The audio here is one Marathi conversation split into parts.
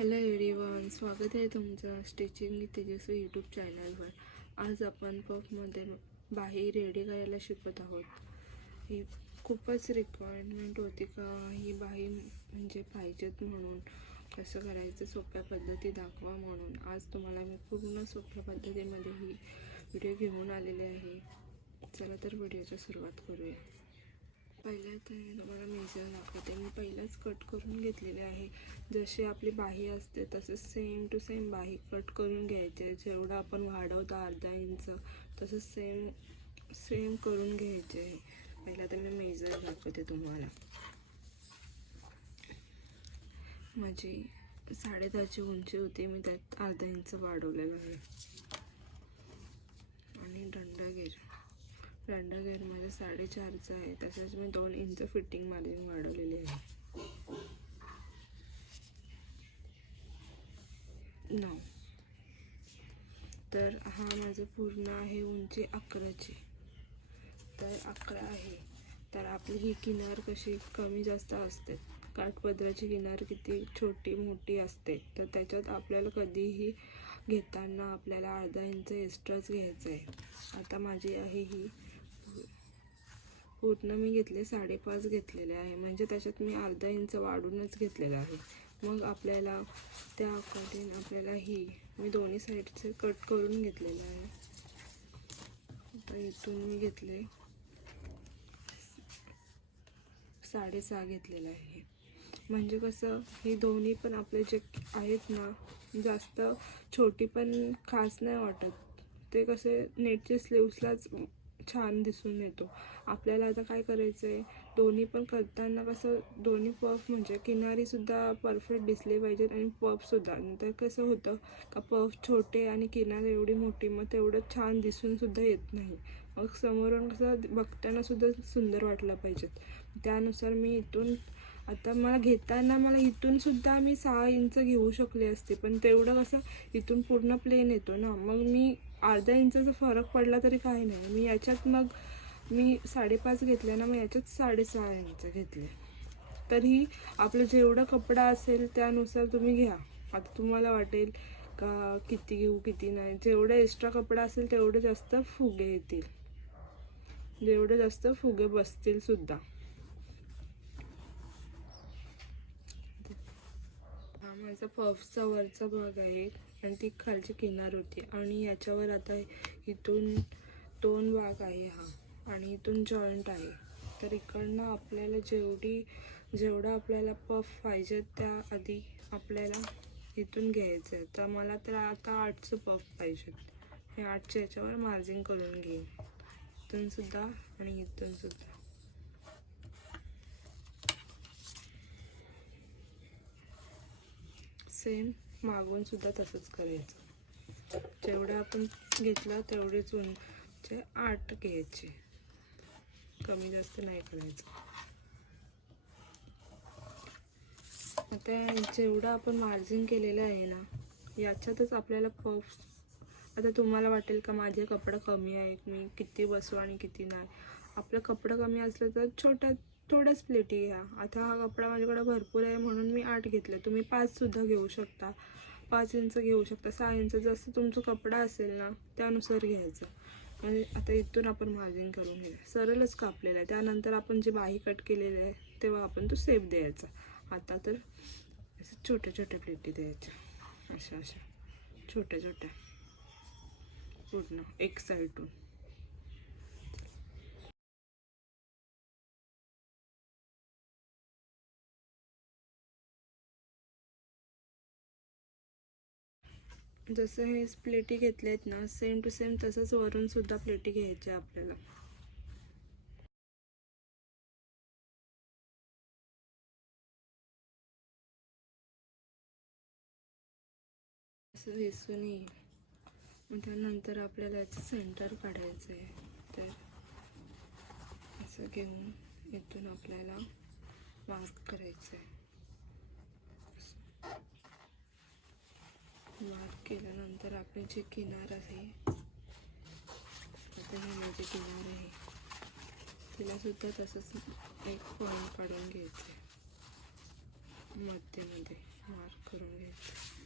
हॅलो एव्हरीवन स्वागत आहे तुमचं स्टिचिंग मी तेजस्वी यूट्यूब चॅनलवर आज आपण पफमध्ये बाही रेडी करायला शिकत आहोत. ही खूपच रिक्वायरमेंट होती का? ही बाही म्हणजे पाहिजेत म्हणून. कसं करायचं? सोप्या पद्धती दाखवा म्हणून. आज तुम्हाला मी पूर्ण सोप्या पद्धतीमध्ये ही व्हिडिओ घेऊन आलेले आहे. चला तर व्हिडिओची सुरुवात करूया. पहिल्या तर तुम्हाला मेजर दाखवते मी पहिलाच कट करून घेतलेले आहे. जशी आपली बाही असते तसे सेम टू सेम बाही कट करून घ्यायचे. जेवढं आपण वाढवतो अर्धा इंच तसं सेम सेम करून घ्यायचे. पहिला तर मी मेजर दाखवते तुम्हाला. माझी साडेदहाची उंची होती मी त्यात अर्धा इंच वाढवलेलं आहे. आणि दंडगेर. दंडगेर माझ्या साडेचारचं आहे. तसंच मी दोन इंच फिटिंग मार्जिन वाढवलेली आहे. नऊ. तर हा माझं पूर्ण आहे उंची अकराची. तर अकरा आहे. तर आपली ही किनार कशी कमी जास्त असते. काठपदराची किनार किती छोटी मोठी असते. तर त्याच्यात आपल्याला कधीही घेताना आपल्याला अर्धा इंच एक्स्ट्राच घ्यायचं आहे. आता माझी आहे ही कुठनं मी घेतले साडेपाच घेतलेले आहे. म्हणजे त्याच्यात मी अर्धा इंच वाढूनच घेतलेलं आहे. मग आपल्याला त्या अकॉर्डिंग आपल्याला ही मी दोन्ही साईडचे कट करून घेतलेलं आहे. आता इथून मी घेतले साडेसहा घेतलेलं आहे. म्हणजे कसं ही दोन्ही पण आपले जे आहेत ना जास्त छोटी पण खास नाही वाटत. ते कसे नेटचे स्लीव्सलाच छान दिसून येतो. आपल्याला आता काय करायचं आहे दोन्ही पण करताना कसं दोन्ही पफ म्हणजे किनारीसुद्धा परफेक्ट दिसले पाहिजेत आणि पफसुद्धा नंतर कसं होतं का पफ छोटे आणि किनार एवढी मोठी मग तेवढं छान दिसूनसुद्धा येत नाही. मग समोरून कसं बघतानासुद्धा सुंदर वाटलं पाहिजेत. त्यानुसार मी इथून आता मला घेताना मला इथूनसुद्धा मी सहा इंच घेऊ शकले असते पण तेवढं कसं इथून पूर्ण प्लेन येतो ना. मग मी अर्धा इंचाचा फरक पडला तरी काही नाही. मी याच्यात मग मी साडेपाच घेतले ना मग याच्यात साडेसहा इंच घेतले. तरी आपलं जेवढं कपडा असेल त्यानुसार तुम्ही घ्या. आता तुम्हाला वाटेल का किती घेऊ किती नाही. जेवढं एक्स्ट्रा कपडा असेल तेवढं जास्त फुगे येतील. जेवढे जास्त फुगे बसतील सुद्धा. हा माझा पफचा वरचा भाग आहे आणि ती खालची किनार होती. आणि याच्यावर आता इथून दोन भाग आहे हा. आणि इथून जॉईंट आहे. तर इकडनं आपल्याला जेवढी जेवढा आपल्याला पफ पाहिजे त्या आधी आपल्याला इथून घ्यायचं आहे. तर मला तर आता आठचं पफ पाहिजे हे आठच्या याच्यावर मार्जिन करून घेईन. इथून सुद्धा आणि इथून सुद्धा. सेम. मागून सुद्धा तसंच करायचं. जेवढं आपण घेतलं तेवढेच उंचे आठ घ्यायचे. कमी जास्त नाही करायचं. आता जेवढं आपण मार्जिन केलेलं आहे ना याच्यातच आपल्याला पफ आता तुम्हाला वाटेल का माझे कपडं कमी आहेत मी किती बसू आणि किती नाही. आपलं कपडं कमी असलं तर छोट्या थोड्याच प्लेटी घ्या. आता हा कपडा माझ्याकडे भरपूर आहे म्हणून मी आठ घेतले. तुम्ही पाचसुद्धा घेऊ शकता. पाच इंच घेऊ शकता. सहा इंच जसं तुमचा कपडा असेल ना त्यानुसार घ्यायचं. म्हणजे आता इथून आपण मार्जिन करून घ्या सरळच कापलेलं आहे. त्यानंतर आपण जे बाही कट केलेले आहे तेव्हा आपण तो सेप द्यायचा. आता तर छोट्या छोट्या प्लेटी द्यायच्या अशा अशा. छोट्या छोट्या. पूर्ण एक साईडून. जसं हे प्लेटी घेतले आहेत ना सेम टू सेम तसंच वरून सुद्धा प्लेटी घ्यायच्या आपल्याला. असं दिसून येईल. मग त्यानंतर आपल्याला याचं सेंटर काढायचं आहे. तर असं घेऊन इथून आपल्याला मार्क करायचं आहे. केल्यानंतर आपले जे किनार आहे आता हे माझे किनार आहे तिलासुद्धा तसंच एक पॉईंट काढून घ्यायचे मध्येमध्ये मार्क करून घ्यायचे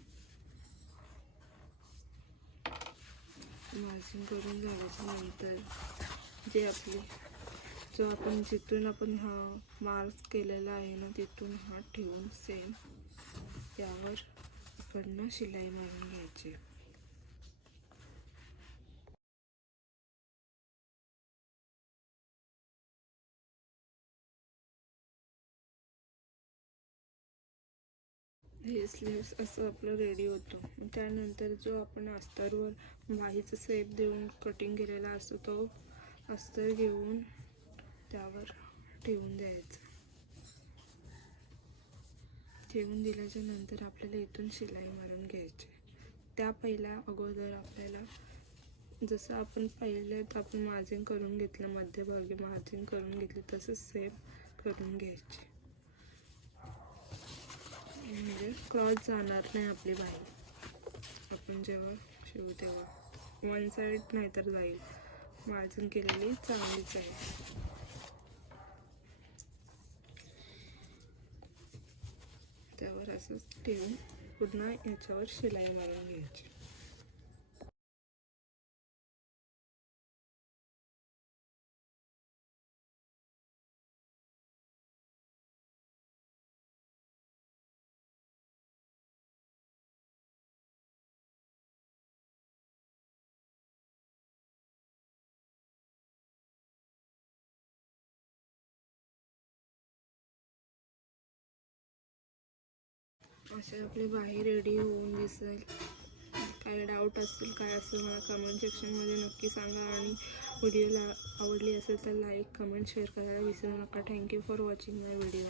मार्जिंग करून झाल्याच्यानंतर जे आपले जो आपण जिथून आपण हा मार्क केलेला आहे ना तिथून हा ठेवून सेम त्यावर इकडनं शिलाई मारून घ्यायची. हे स्लीव्स असं आपलं रेडी होतं. त्यानंतर जो आपण अस्तरवर बाहीचा सेप देऊन कटिंग केलेला असतो तो अस्तर घेऊन त्यावर ठेवून द्यायचं. ठेवून दिल्याच्या नंतर आपल्याला इथून शिलाई मारून घ्यायची त्या पहिल्या अगोदर आपल्याला जसं आपण पहिले आपण मार्जिन करून घेतलं मध्यभागी मार्जिन करून घेतली तसंच सेम करून घ्यायची. म्हणजे क्रॉस जाणार नाही आपली बाई. आपण जेव्हा शिवू तेव्हा. वन साईड नाहीतर जाईल. मार्जिन केलेली चांगलीच आहे. त्यावर असंच ठेवून पुन्हा याच्यावर शिलाई मारून घ्यायची असे आपले बाहेर रेडी होऊन दिसेल. काय डाऊट असतील काय असेल मला कमेंट सेक्शनमध्ये नक्की सांगा. आणि व्हिडिओला आवडली असेल तर लाईक कमेंट शेअर करायला विसरू नका. Thank you for watching my video